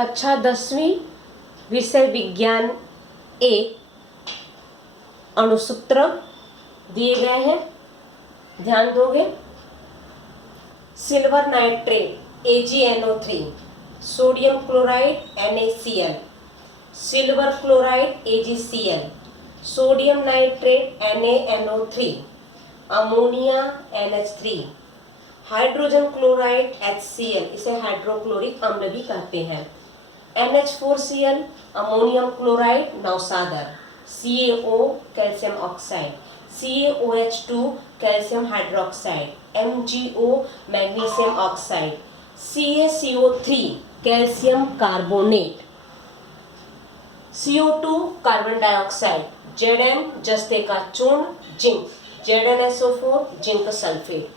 कक्षा 10वीं विषय विज्ञान ए अणुसूत्र दिए गए हैं, ध्यान दोगे। Silver nitrate AgNO3, sodium chloride NaCl, silver chloride AgCl, sodium nitrate NaNO3, ammonia NH3, hydrogen chloride HCl, इसे हाइड्रोक्लोरिक अम्ल भी कहते हैं, NH4Cl, अमोनियम क्लोराइड नौसादर, CaO calcium oxide, CaOH2 calcium hydroxide, MgO magnesium oxide, CaCO3 calcium carbonate, CO2 carbon dioxide, Zn जस्ते का चूर्ण zinc, ZnSO4 zinc sulphate,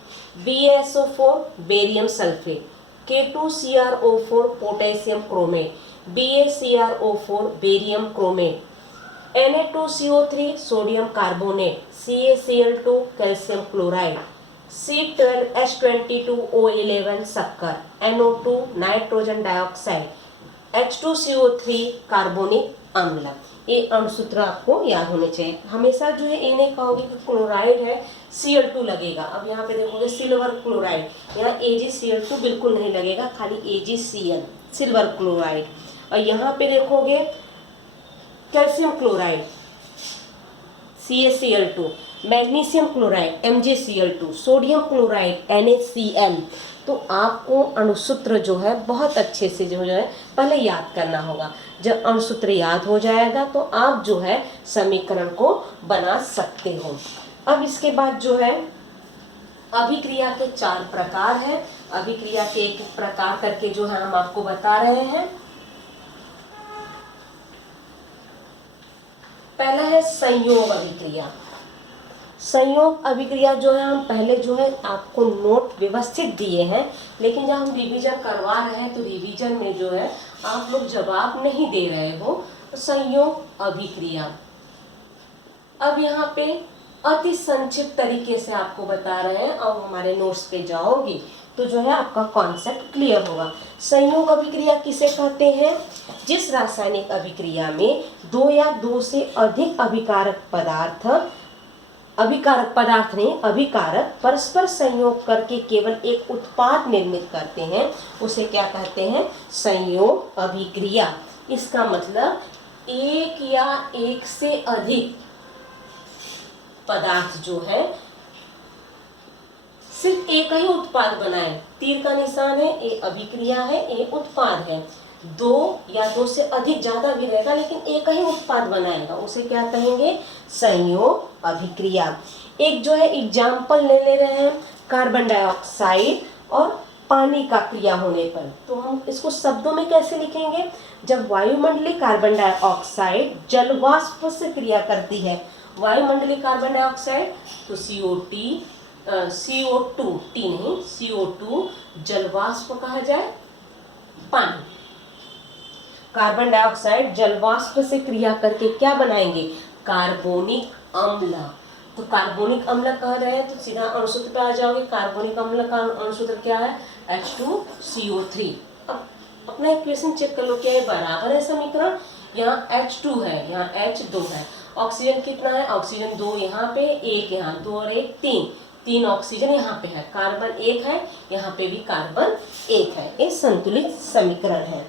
BaSO4 barium sulphate, K2CrO4 potassium chromate, BaCrO4 barium chromate, Na2CO3 sodium carbonate, CaCl2 calcium chloride, C12H22O11 शक्कर, NO2 nitrogen dioxide, H2CO3 carbonic अम्ल। ये अणुसूत्र आपको याद होने चाहिए। हमेशा जो है ये नहीं कहोगे कि क्लोराइड है Cl2 लगेगा। अब यहाँ पे देखोगे सिल्वर क्लोराइड, यहाँ AgCl2 बिल्कुल नहीं लगेगा, खाली AgCl सिल्वर क्लोराइड। और यहाँ पे देखोगे calcium chloride CaCl2, magnesium chloride MgCl2, sodium chloride NaCl। तो आपको अणुसूत्र जो है बहुत अच्छे से जो है पहले याद करना होगा। जब अणुसूत्र याद हो जाएगा तो आप जो है समीकरण को बना सकते हो। अब इसके बाद जो है अभिक्रिया के 4 प्रकार हैं। अभिक्रिया के एक प्रकार करके जो है हम आपको बता रहे हैं। पहला है संयोग अभिक्रिया। संयोग अभिक्रिया जो है हम पहले जो है आपको नोट व्यवस्थित दिए हैं, लेकिन जब हम रिवीजन करवा रहे हैं तो रिवीजन में जो है आप लोग जवाब नहीं दे रहे हो। तो संयोग अभिक्रिया अब यहाँ पे अति संक्षिप्त तरीके से आपको बता रहे हैं। अब हमारे नोट्स पे जाओगे तो जो है आपका कॉन्सेप्ट क्लियर होगा। संयोग अभिक्रिया किसे कहते हैं? जिस रासायनिक अभिक्रिया में 2 या 2 से अधिक अभिकारक परस्पर संयोग करके केवल एक उत्पाद निर्मित करते हैं, उसे क्या कहते हैं? संयोग अभिक्रिया। इसका मतलब एक या एक से अधिक पदार्थ जो है सिर्फ एक ही उत्पाद बनाए। तीर का निशान है, ये अभिक्रिया है, ये उत्पाद है। 2 या 2 से अधिक, ज्यादा भी रहेगा लेकिन एक ही उत्पाद बनाएगा, उसे क्या कहेंगे? संयोग अभिक्रिया। एक जो है एग्जाम्पल ले रहे हैं कार्बन डाइऑक्साइड और पानी का क्रिया होने पर, तो हम इसको शब्दों में कैसे लिखेंगे? जब वायुमंडलीय कार्बन डाइऑक्साइड जल वाष्प से क्रिया करती है, वायुमंडलीय कार्बन डाइऑक्साइड तो CO2 जल वाष्प कहा जाए पानी। कार्बन डाइऑक्साइड जल वाष्प से क्रिया करके क्या बनाएंगे? कार्बोनिक अम्ल। तो कार्बोनिक अम्ल कह रहे हैं तो सीधा अणुसूत्र पे आ जाओगे। कार्बोनिक अम्ल का अणुसूत्र क्या है? H2CO3। अब अपना इक्वेशन चेक कर लो, क्या ये बराबर है समीकरण? यहाँ H2 है, यहाँ H2 है। ऑक्सीजन कितना है? ऑक्सीजन 2 यहाँ पे, 1 यहाँ, 2 और 1 3 ऑक्सीजन यहाँ पे है, कार्बन 1 है, यहाँ पे भी कार्बन 1 है। ये संतुलित समीकरण है।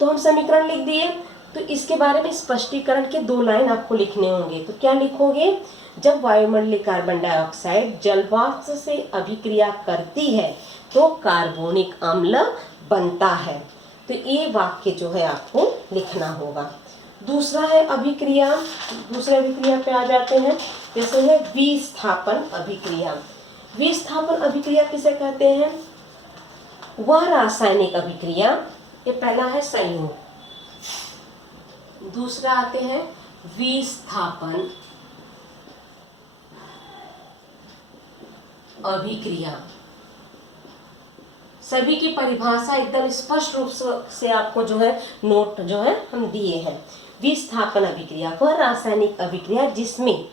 तो हम समीकरण लिख दिए। तो इसके बारे में स्पष्टीकरण के 2 लाइन आपको लिखने होंगे। तो क्या लिखोगे? जब वायुमंडलीय कार्बन डाइऑक्साइड जल वाष्प से अभिक्रिया करती है तो कार्बोनिक अम्ल बनता है। तो ये वाक्य जो है आपको लिखना होगा। दूसरा है अभिक्रिया। दूसरे अभिक्रिया पे आ जाते हैं, जैसे है विस्थापन अभिक्रिया। विस्थापन अभिक्रिया किसे कहते हैं? वह रासायनिक अभिक्रिया, ये पहला है संयोग, दूसरा आते हैं विस्थापन अभिक्रिया। सभी की परिभाषा एकदम स्पष्ट रूप से आपको जो है नोट जो है हम दिए हैं। विस्थापन अभिक्रिया वह रासायनिक अभिक्रिया जिसमें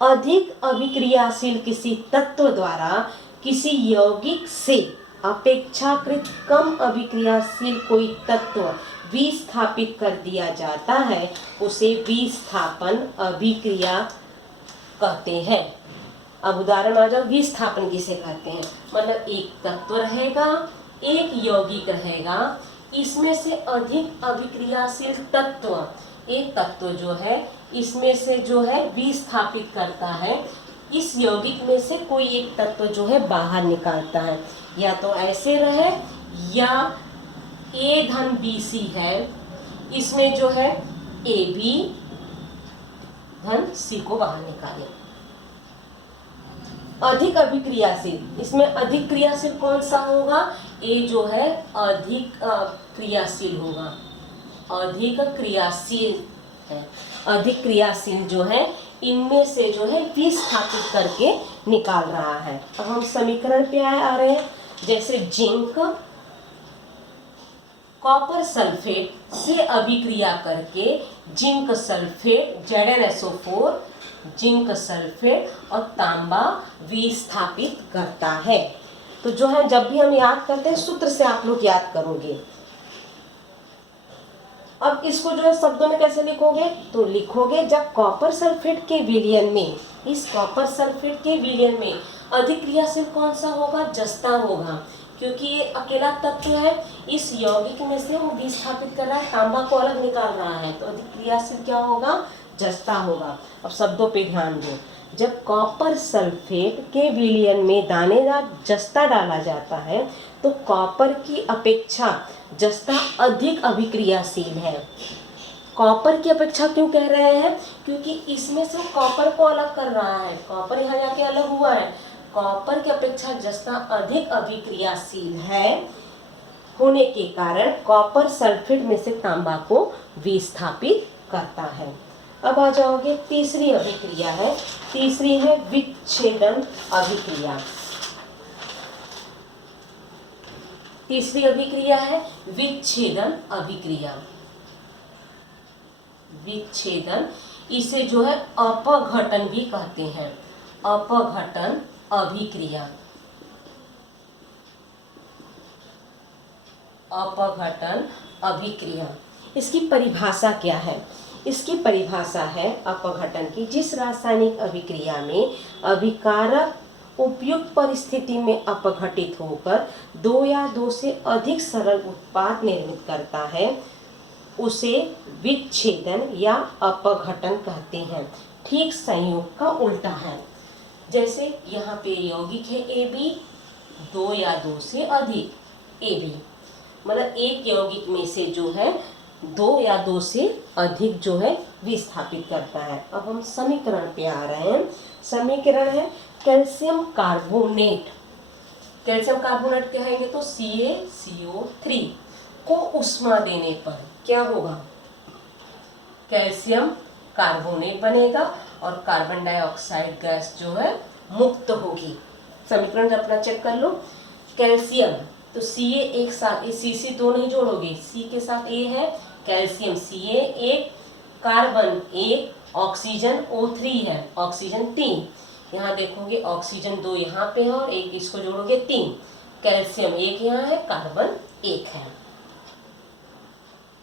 अधिक अभिक्रियाशील किसी तत्व द्वारा किसी यौगिक से अपेक्षाकृत कम अभिक्रियाशील कोई तत्व विस्थापित कर दिया जाता है उसे विस्थापन अभिक्रिया कहते हैं। अब उदाहरण आ जाओ, विस्थापन किसे कहते हैं? मतलब एक तत्व रहेगा, एक यौगिक रहेगा, इसमें से अधिक अभिक्रियाशील तत्व, एक तत्व जो है इसमें से जो है विस्थापित करता है, इस यौगिक में से कोई एक तत्व जो है बाहर निकालता है। या तो ऐसे रहे या A धन BC है, इसमें जो है AB धन C को बाहर निकाले। अधिक अभिक्रियाशील, इसमें अधिक क्रियाशील कौन सा होगा? A जो है अधिक क्रियाशील होगा, अधिक क्रियाशील है। अधिक क्रियाशील जो है इनमें से जो है विस्थापित करके निकाल रहा है। अब हम समीकरण पे आ रहे हैं। जैसे जिंक कॉपर सल्फेट से अभिक्रिया करके zinc sulphate ZnSO4 zinc sulphate और तांबा विस्थापित करता है। तो जो है जब भी हम याद करते हैं सूत्र से आप लोग याद करोगे। अब इसको जो है शब्दों में कैसे लिखोगे? तो लिखोगे जब कॉपर सल्फेट के विलयन में, इस कॉपर सल्फेट के विलयन में अधिक क्रियाशील कौन सा होगा? जस्ता होगा, क्योंकि ये अकेला तत्व है, इस यौगिक में से वो विस्थापित कर रहा है, तांबा को अलग निकाल रहा है, तो अधिक क्रियाशील क्या होगा? जस्ता होगा। अब शब्दों पे ध्यान दो। जब कॉपर सल्फेट के विलयन में दानेदार जस्ता डाला जाता है तो कॉपर की अपेक्षा जस्ता अधिक अभिक्रियाशील है। कॉपर की अपेक्षा क्यों कह रहे हैं? क्योंकि इसमें से कॉपर को अलग कर रहा है, कॉपर यहाँ जाके अलग हुआ है। कॉपर की अपेक्षा जस्ता अधिक अभिक्रियाशील है होने के कारण कॉपर सल्फेट में से तांबा को विस्थापित करता है। अब आ जाओगे, तीसरी अभिक्रिया है, तीसरी है विच्छेदन अभिक्रिया। तीसरी अभिक्रिया है विच्छेदन अभिक्रिया। विच्छेदन, इसे जो है अपघटन भी कहते हैं, अपघटन अभिक्रिया। अपघटन अभिक्रिया, इसकी परिभाषा क्या है? इसकी परिभाषा है अपघटन की, जिस रासायनिक अभिक्रिया में अभिकारक उपयुक्त परिस्थिति में अपघटित होकर दो या दो से अधिक सरल उत्पाद निर्मित करता है उसे विच्छेदन या अपघटन कहते हैं। ठीक संयोग का उल्टा है। जैसे यहाँ पे यौगिक है AB, दो या दो से अधिक AB, मतलब एक यौगिक में से जो है दो या दो से अधिक जो है विस्थापित करता है। अब हम समीकरण पे आ रहे हैं। समीकरण है कैल्शियम कार्बोनेट। कैल्शियम कार्बोनेट कहेंगे तो CaCO3 को उष्मा देने पर क्या होगा? कैल्शियम कार्बोनेट बनेगा और कार्बन डाइऑक्साइड गैस जो है मुक्त होगी। समीकरण अपना चेक कर लो। कैल्शियम तो Ca एक साथ, C दो नहीं जोड़ोगे, C के साथ A है, कैल्शियम Ca एक, कार्बन एक, ऑक्सीजन O3 है, ऑक्सीजन 3, यहाँ देखोगे ऑक्सीजन 2 यहाँ पे है और एक इसको जोड़ोगे 3, कैल्शियम एक यहाँ है, कार्बन एक है।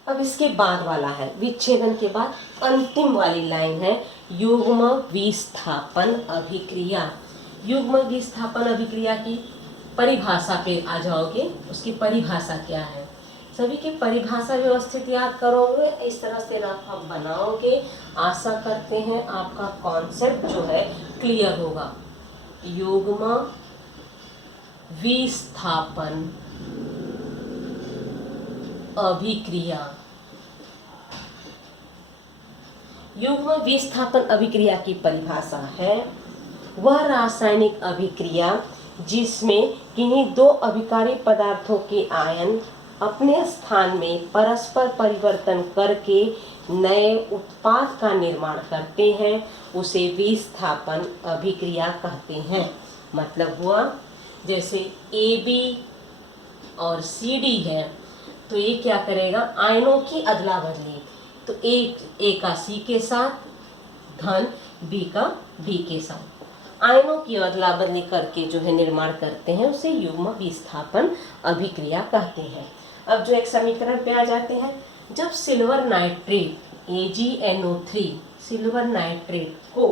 अब इसके बाद वाला है विच्छेदन के बाद अंतिम वाली लाइन है युग्म विस्थापन अभिक्रिया। युग्म विस्थापन अभिक्रिया की परिभाषा पे आ जाओगे। उसकी परिभाषा क्या है? सभी की परिभाषा व्यवस्थित याद करोगे, इस तरह से आप बनाओगे। आशा करते हैं आपका कॉन्सेप्ट जो है क्लियर होगा। युग्म विस्थापन अभिक्रिया। युग्म विस्थापन अभिक्रिया की परिभाषा है वह रासायनिक अभिक्रिया जिसमें किन्हीं दो अभिकारी पदार्थों के आयन अपने स्थान में परस्पर परिवर्तन करके नए उत्पाद का निर्माण करते हैं उसे विस्थापन अभिक्रिया कहते हैं। मतलब हुआ जैसे AB और CD है तो ये क्या करेगा? आयनों की अदला बदली, तो A का C के साथ, धन B का B के साथ। आयनों की अदला बदली करके जो है निर्माण करते हैं उसे युग्म विस्थापन अभिक्रिया कहते हैं। अब जो एक समीकरण पे आ जाते हैं, जब silver nitrate AgNO3 silver nitrate को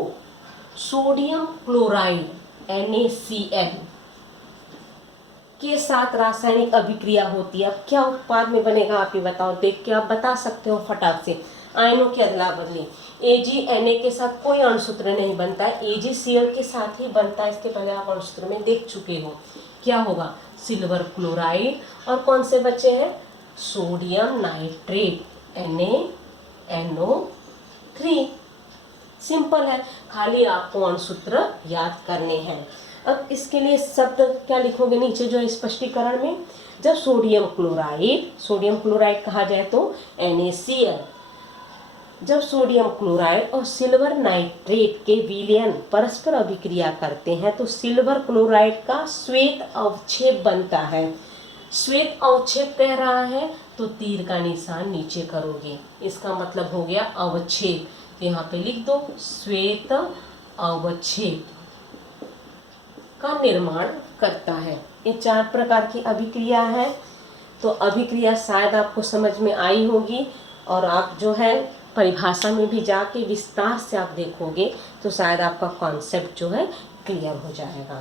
सोडियम क्लोराइड NaCl के साथ रासायनिक अभिक्रिया होती है, अब क्या उत्पाद में बनेगा आप ये बताओ, देख के आप बता सकते हो फटाक से। आयनों की अदला बदली, AgNa के साथ कोई अणुसूत्र नहीं बनता है, AgCl के साथ ही बनता है, इसके पहले आप अणुसूत्र में देख चुके हो। क्या होगा, सिल्वर क्लोराइड और कौन से बचे हैं, सोडियम नाइट्रेट NaNO3। सिंपल है, खाली आपको अणुसूत्र याद करने हैं। अब इसके लिए शब्द क्या लिखोगे नीचे जो स्पष्टीकरण में, जब सोडियम क्लोराइड कहा जाए तो NaCl, जब सोडियम क्लोराइड और सिल्वर नाइट्रेट के विलयन परस्पर अभिक्रिया करते हैं तो सिल्वर क्लोराइड का श्वेत अवक्षेप बनता है। श्वेत अवक्षेप कह रहा है तो तीर का निशान नीचे करोगे, इसका मतलब हो गया अवक्षेप, तो यहाँ पे लिख दो श्वेत अवक्षेप का निर्माण करता है। ये 4 प्रकार की अभिक्रिया है। तो अभिक्रिया शायद आपको समझ में आई होगी, और आप जो है परिभाषा में भी जाके विस्तार से आप देखोगे तो शायद आपका कॉन्सेप्ट जो है क्लियर हो जाएगा।